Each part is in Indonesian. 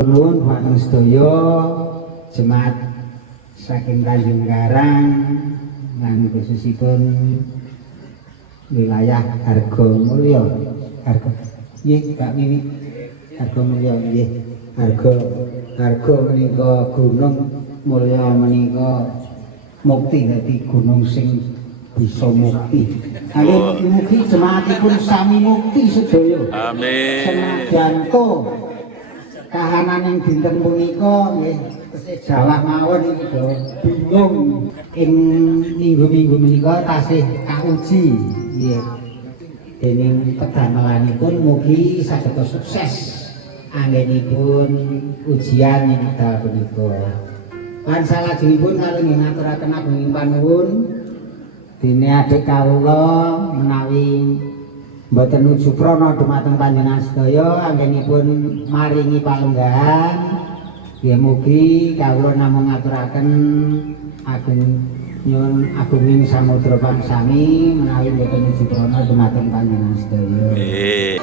Nuwun wonten sedaya jemaat saking Tanjung Karang lan khususipun wilayah Hargomulya. Nggih, Pak Mimi. Hargomulya nggih. Harga menika gunung, mulya menika mukti, dadi gunung sing bisa mukti. Mugi jemaatipun sami mukti sedaya. Amin. Senajan to kahanan ing dinten punika nggih Jawa mawon iki do bingung ing minggu-minggu menika tasih kauji nggih. Dening pedamelanipun mugi saged sukses anggenipun ujian ing wekdal punika. Lan salajengipun kalih ngaturaken agunging panuwun dene adik kawula menawi mboten nuju prana dumateng panjenengan sedaya anggenipun maringi palenggahan. Ya mugi kawula namung ngaturaken nyuwun agunging samudra pangsami menawi mboten nuju prana dumateng panjenengan sedaya.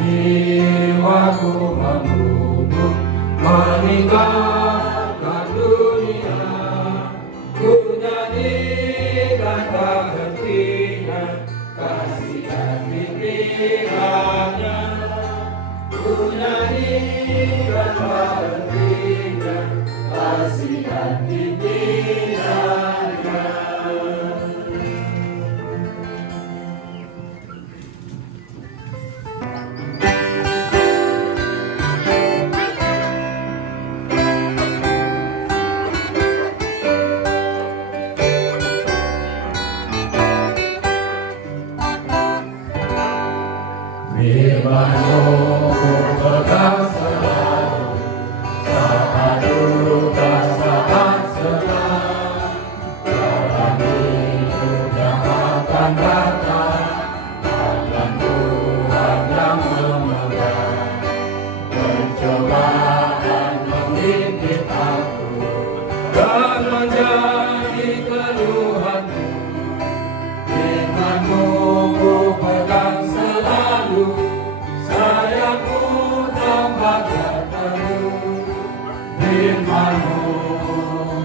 jiwaku membunuh, meninggalkan dunia. Ku nyanyikan tak hentinya kasih dan bimbingannya. Ku nyanyikan tak hentinya kasih dan bimbingannya. Firman-Mu ku pegang selalu, saat duka saat senang. Dalam hidup yang akan datang, tangan Tuhan yang memegang. Pencobaan menghimpit aku dan menjadi keluhanku. Firman-Mu ku pegang selalu, sayapku tembaga penuh. Firman-Mu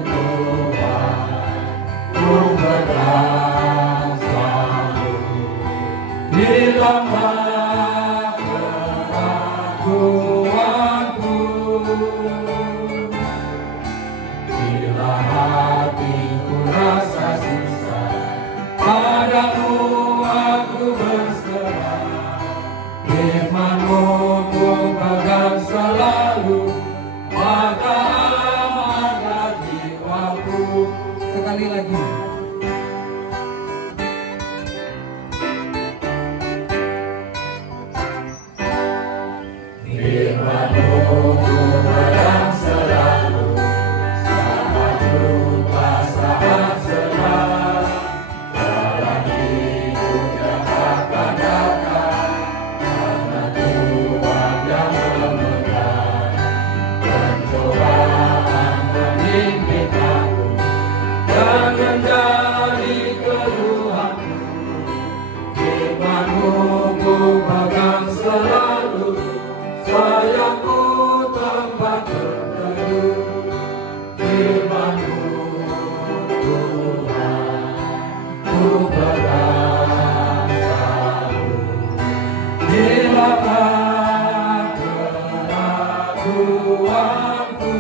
Tuhan, ku pegang selalu. Hilanglah keraguanku, bila hatiku rasa susah, padamu aku berserah. Firman-Mu ku pegang selalu, maka amanlah jiwaku. Sekali lagi. Firman-Mu ku pegang selalu, saat duka saat senang. Dalam hidup yang akan datang, tangan Tuhan yang memegang. Pencobaan menghimpit aku dan menjadi keluhanku. Firman-Mu ku pegang selalu, sayapku tempat berteduh. Firman-Mu Tuhan, ku pegang selalu. Hilanglah keraguanku,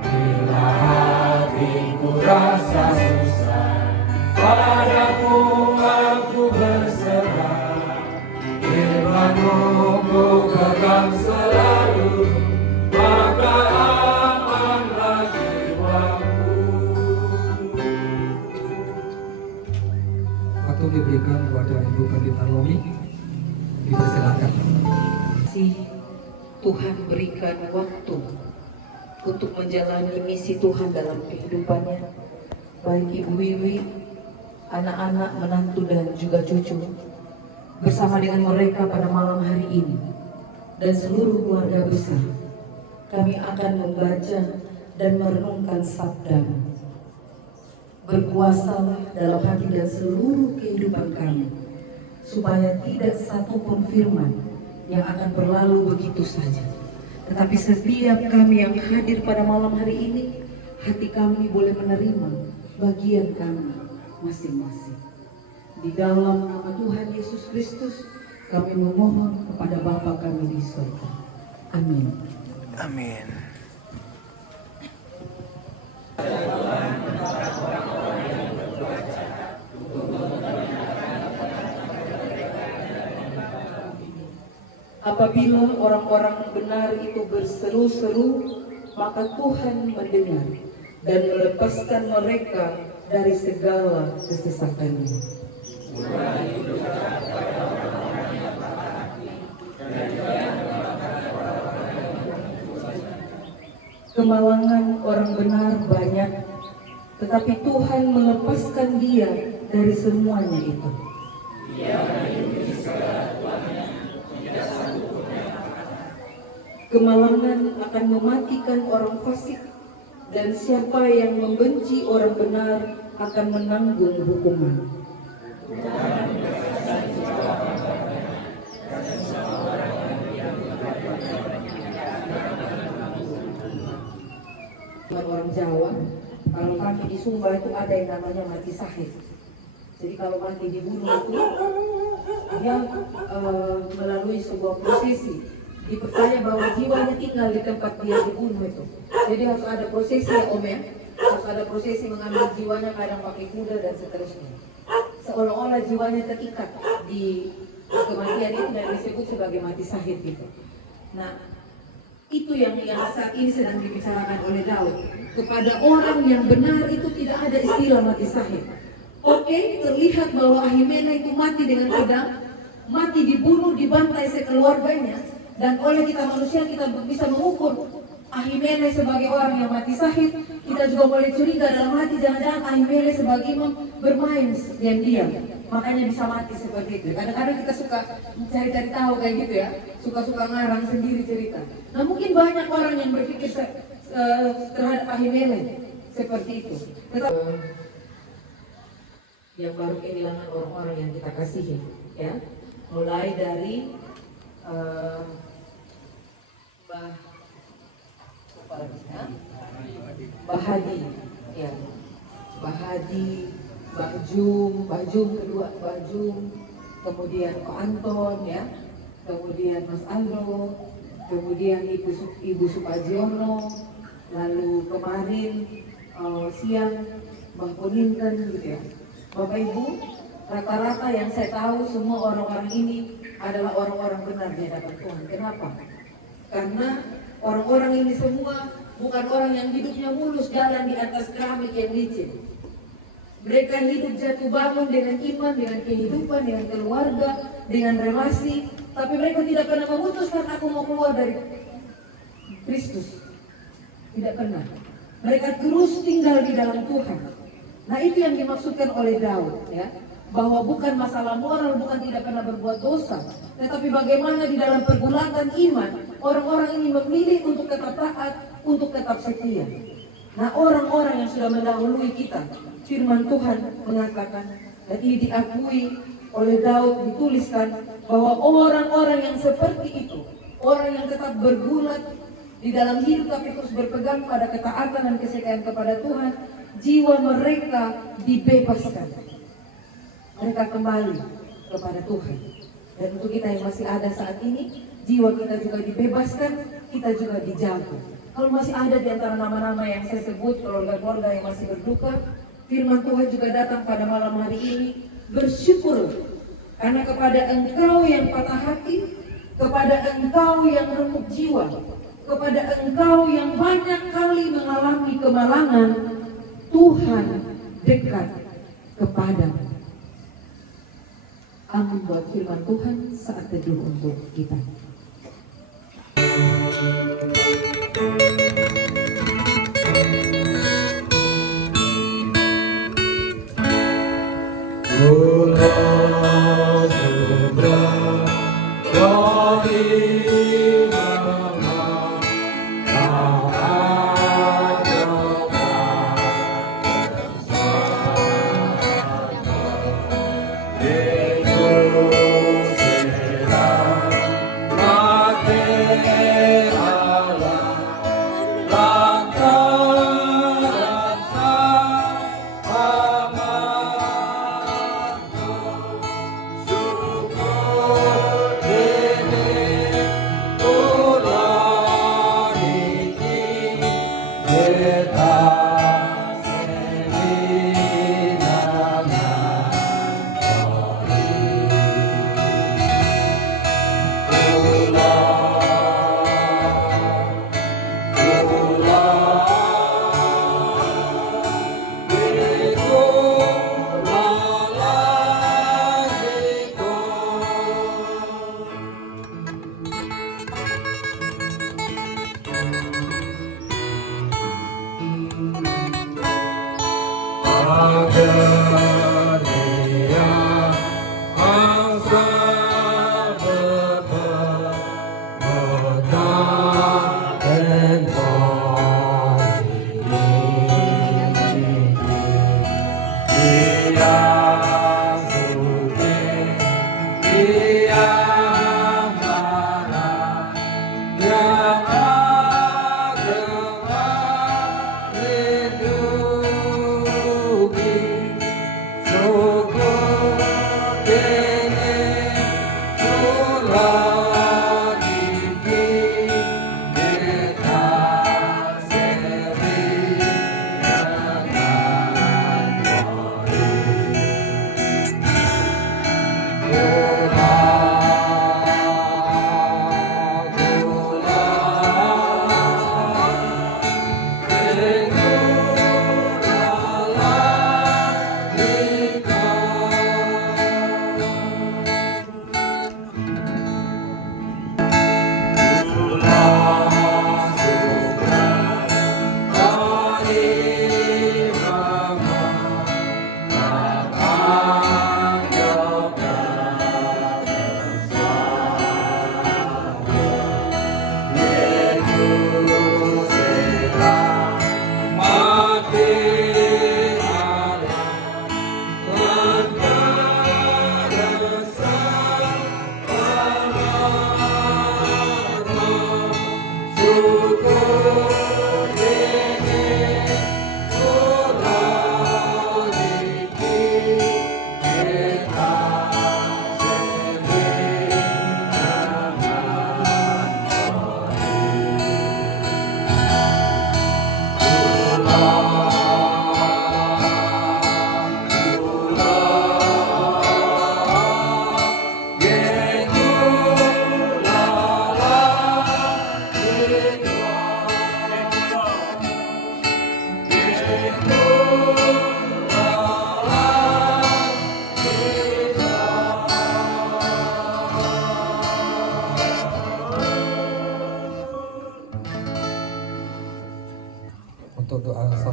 bila hatiku rasa susah, padamu aku berserah. Firman-Mu ku pegang selalu, maka amanlah jiwaku. Waktu diberikan kepada Ibu Pendeta Lomi, dipersilakan. Tuhan berikan waktu untuk menjalani misi Tuhan dalam kehidupannya, baik Ibu Wiwi, anak-anak, menantu dan juga cucu, bersama dengan mereka pada malam hari ini dan seluruh keluarga besar. Kami akan membaca dan merenungkan sabda-Mu. Berkuasalah dalam hati dan seluruh kehidupan kami, supaya tidak satu pun firman yang akan berlalu begitu saja, tetapi setiap kami yang hadir pada malam hari ini, hati kami boleh menerima bagian kami masing-masing. Di dalam nama Tuhan Yesus Kristus, kami memohon kepada Bapa kami di surga. Amin. Amin. Apabila orang-orang benar itu berseru-seru, maka Tuhan mendengar dan melepaskan mereka dari segala kesesakannya. Kemalangan orang benar banyak, tetapi Tuhan melepaskan dia dari semuanya itu. Kemalangan akan mematikan orang fasik, dan siapa yang membenci orang benar akan menanggung hukuman. Sumba itu ada yang namanya mati sahid. Jadi kalau mati dibunuh itu dia melalui sebuah prosesi. Dipercaya bahwa jiwanya tinggal di tempat dia dibunuh itu. Jadi harus ada prosesi ya Om ya. Harus ada prosesi mengambil jiwanya, kadang pakai kuda dan seterusnya. Seolah-olah jiwanya terikat di kematian itu dan disebut sebagai mati sahid gitu. Nah, itu yang saat ini sedang dibicarakan oleh Daud. Kepada orang yang benar itu tidak ada istilah mati sahid. Oke, terlihat bahwa Ahimena itu mati dengan pedang, mati dibunuh, dibantai sekeluarganya, dan oleh kita manusia kita bisa mengukur Ahimena sebagai orang yang mati sahid. Kita juga boleh curiga dalam hati, jangan-jangan Ahimena sebagai imam bermain diam-diam, makanya bisa mati seperti itu. Kadang-kadang kita suka cari-cari tahu kayak gitu ya, suka-suka ngarang sendiri cerita. Nah mungkin banyak orang yang berpikir terhadap Ahimena seperti itu. Yang baru kehilangan orang-orang yang kita kasihi, ya, mulai dari Bahadi, ya, Bahadi, Bajum kedua, kemudian Pak Anton, ya, kemudian Mas Aldo, kemudian Ibu Supajiono, lalu kemarin siang Bang Poninten, gitu ya. Bapak Ibu, rata-rata yang saya tahu semua orang-orang ini adalah orang-orang benar di hadapan Tuhan. Kenapa? Karena orang-orang ini semua bukan orang yang hidupnya mulus jalan di atas keramik yang licin. Mereka hidup jatuh bangun dengan iman, dengan kehidupan, dengan keluarga, dengan relasi. Tapi mereka tidak pernah memutuskan aku mau keluar dari Kristus. Tidak pernah. Mereka terus tinggal di dalam Tuhan. Nah itu yang dimaksudkan oleh Daud, ya, bahwa bukan masalah moral, bukan tidak pernah berbuat dosa, tetapi bagaimana di dalam pergulatan iman orang-orang ini memilih untuk tetap taat, untuk tetap setia. Nah orang-orang yang sudah mendahului kita, firman Tuhan mengatakan, dan ini diakui oleh Daud, dituliskan bahwa orang-orang yang seperti itu, orang yang tetap bergulat di dalam hidup tapi terus berpegang pada ketaatan dan kesetiaan kepada Tuhan, jiwa mereka dibebaskan. Mereka kembali kepada Tuhan. Dan untuk kita yang masih ada saat ini, jiwa kita juga dibebaskan, kita juga dijaga. Kalau masih ada di antara nama-nama yang saya sebut, keluarga-keluarga yang masih berduka, firman Tuhan juga datang pada malam hari ini, bersyukur karena kepada engkau yang patah hati, kepada engkau yang remuk jiwa, kepada engkau yang banyak kali mengalami kemalangan, Tuhan dekat kepadamu. Amin buat firman Tuhan saat teduh untuk kita.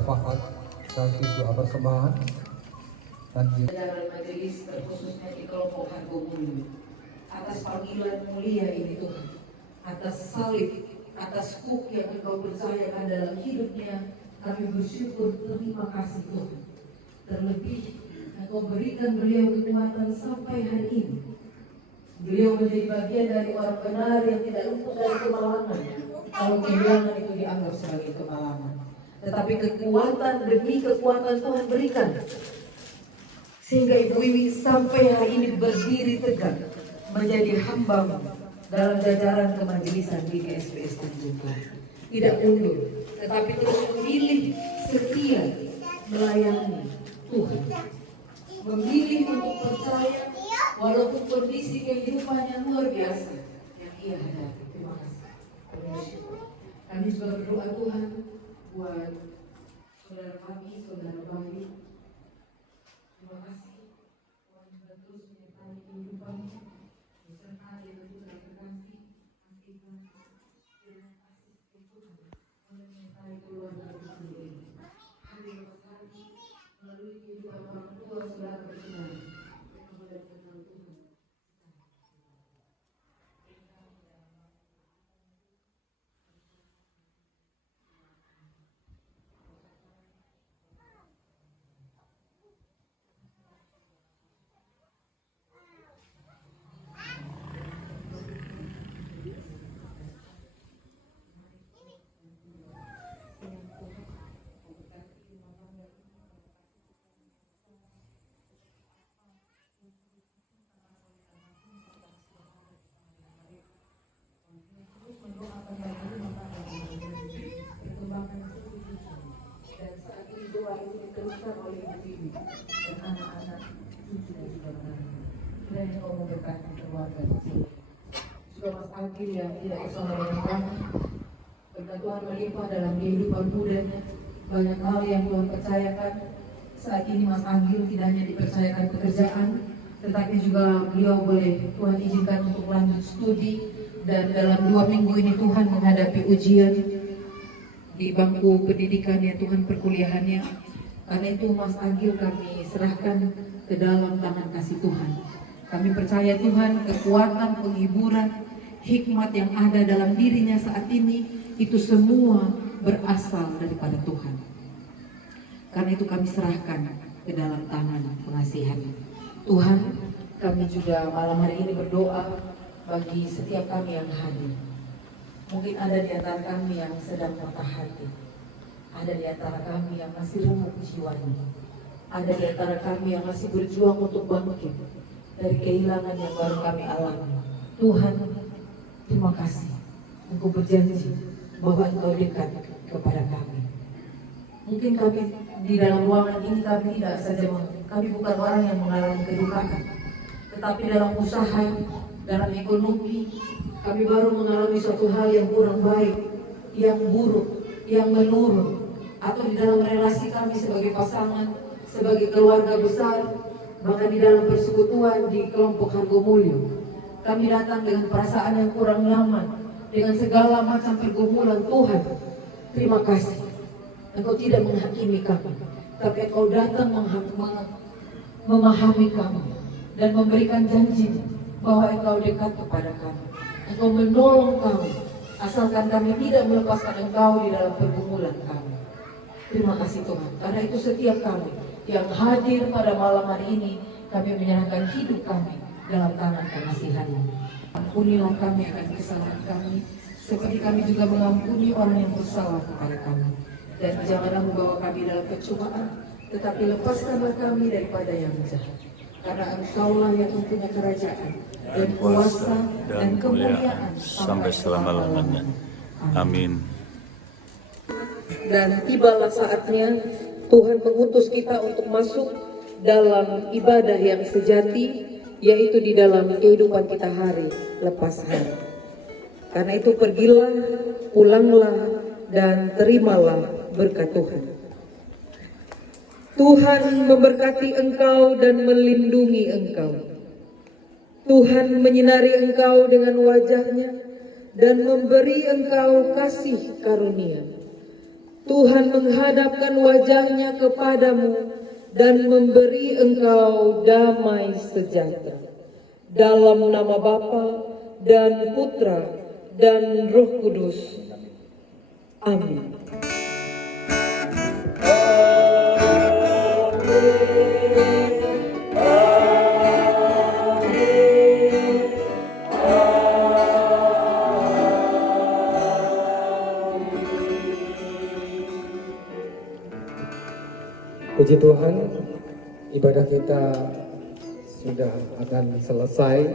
syafaat sekaligus doa persembahan dan Jajaran majelis terkhususnya di kelompok Hargomulyo, atas panggilan mulia ini Tuhan, atas salib, atas kuk yang Engkau percayakan dalam hidupnya, kami bersyukur, terima kasih Tuhan. Terlebih Engkau berikan beliau kekuatan sampai hari ini. Beliau menjadi bagian dari orang benar yang tidak luput dari kemalangan. Kalau kehilangan itu dianggap sebagai kemalangan, tetapi kekuatan demi kekuatan Tuhan berikan, sehingga Ibu Wiwi sampai hari ini berdiri tegak menjadi hamba dalam jajaran kemajelisan di GSPS Tanjung. Tidak mundur, tetapi terus memilih setia melayani Tuhan, memilih untuk percaya walaupun kondisi kehidupannya luar biasa yang ia hadapi. Terima kasih. Kami juga berdoa Tuhan buat saudara kami, saudara Bayu. Terima kasih Tuhan juga terus menyertai kehidupannya, beserta dia tentu telah terkasih, kasihkan dengan kasih Tuhan menyertai keluarga sendiri. Hari lepas hari melalui kehidupan orang tua saudara bersaudara, mereka mulai mengenal Tuhan. Dan saat ini doa itu diteruskan oleh Ibu Wiwi dan anak-anak cucu dan juga menantu. Dan Engkau memberkati keluarga di sini. Juga Mas Agil yang tidak bersama dengan kami, berkat Tuhan melimpah dalam kehidupan mudanya. Banyak hal yang Tuhan percayakan. Saat ini Mas Agil tidak hanya dipercayakan pekerjaan, tetapi juga beliau boleh Tuhan izinkan untuk lanjut studi. Dan dalam 2 minggu ini Tuhan menghadapi ujian di bangku pendidikannya, Tuhan perkuliahannya. Karena itu Mas Agil kami serahkan ke dalam tangan kasih Tuhan. Kami percaya Tuhan, kekuatan, penghiburan, hikmat yang ada dalam dirinya saat ini, itu semua berasal daripada Tuhan. Karena itu kami serahkan ke dalam tangan pengasihan Tuhan. Kami juga malam hari ini berdoa bagi setiap kami yang hadir. Mungkin ada di antara kami yang sedang patah hati, ada di antara kami yang masih remuk jiwanya, ada di antara kami yang masih berjuang untuk bangkit dari kehilangan yang baru kami alami. Tuhan, terima kasih. Engkau berjanji bahwa Engkau dekat kepada kami. Mungkin kami di dalam ruangan ini kami tidak saja kami bukan orang yang mengalami kedukaan, tetapi dalam usaha, dalam ekonomi, kami baru mengalami suatu hal yang kurang baik, yang buruk, yang menurun, atau di dalam relasi kami sebagai pasangan, sebagai keluarga besar, bahkan di dalam persekutuan di kelompok Hargomulyo. Kami datang dengan perasaan yang kurang nyaman, dengan segala macam pergumulan. Tuhan, terima kasih. Engkau tidak menghakimi kami, tapi Engkau datang memahami kami dan memberikan janji bahwa Engkau dekat kepada kami. Engkau menolong kami, asalkan kami tidak melepaskan Engkau di dalam pergumulan kami. Terima kasih Tuhan, karena itu setiap kami yang hadir pada malam hari ini, kami menyerahkan hidup kami dalam tangan pengasihan-Mu. Ampunilah kami akan kesalahan kami, seperti kami juga mengampuni orang yang bersalah kepada kami. Dan janganlah membawa kami dalam kecobaan, tetapi lepaskanlah kami daripada yang jahat. Karena Engkaulah yang mempunyai kerajaan dan kuasa dan kemuliaan sampai selama-lamanya. Amin. Dan tibalah saatnya Tuhan mengutus kita untuk masuk dalam ibadah yang sejati, yaitu di dalam kehidupan kita hari lepas hari. Karena itu pergilah, pulanglah, dan terimalah berkat Tuhan. Tuhan memberkati engkau dan melindungi engkau. Tuhan menyinari engkau dengan wajah-Nya dan memberi engkau kasih karunia. Tuhan menghadapkan wajahnya kepadamu dan memberi engkau damai sejahtera. Dalam nama Bapa dan Putra dan Roh Kudus. Amin. Puji Tuhan, ibadah kita sudah akan selesai.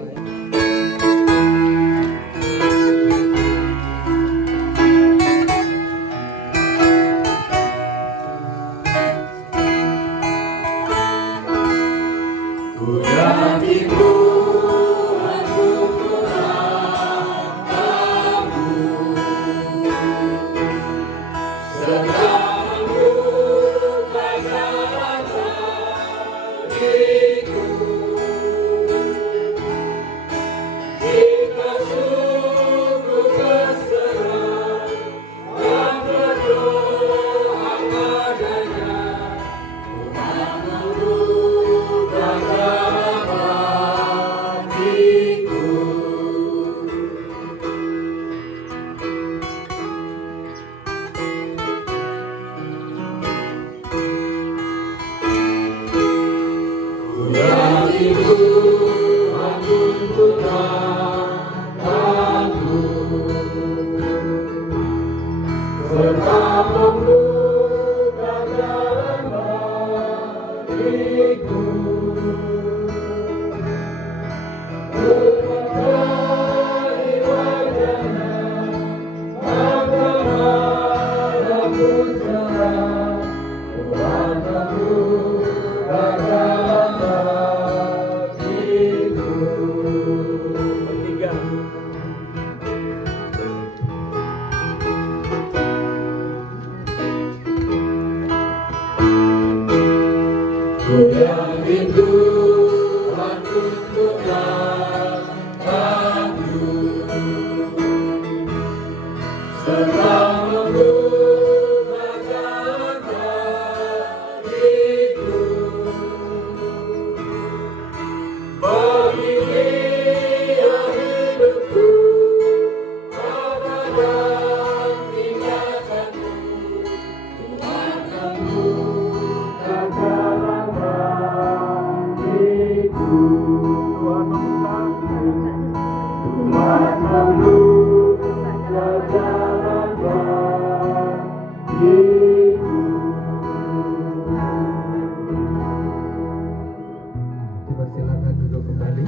Silakan duduk kembali.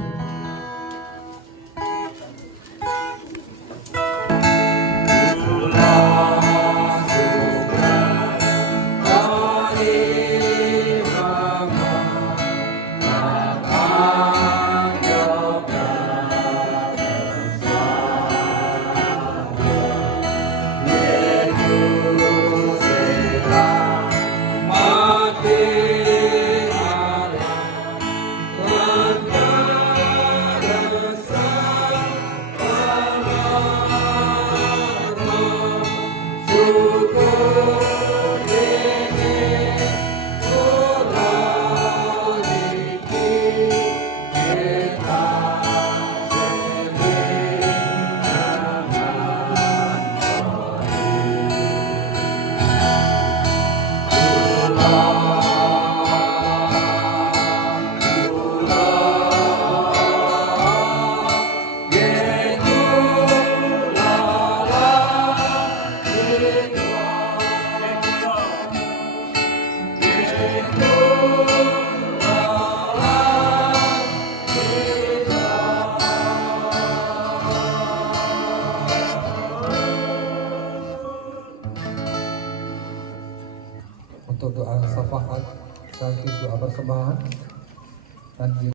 Untuk doa syafaat sekaligus doa persembahan dan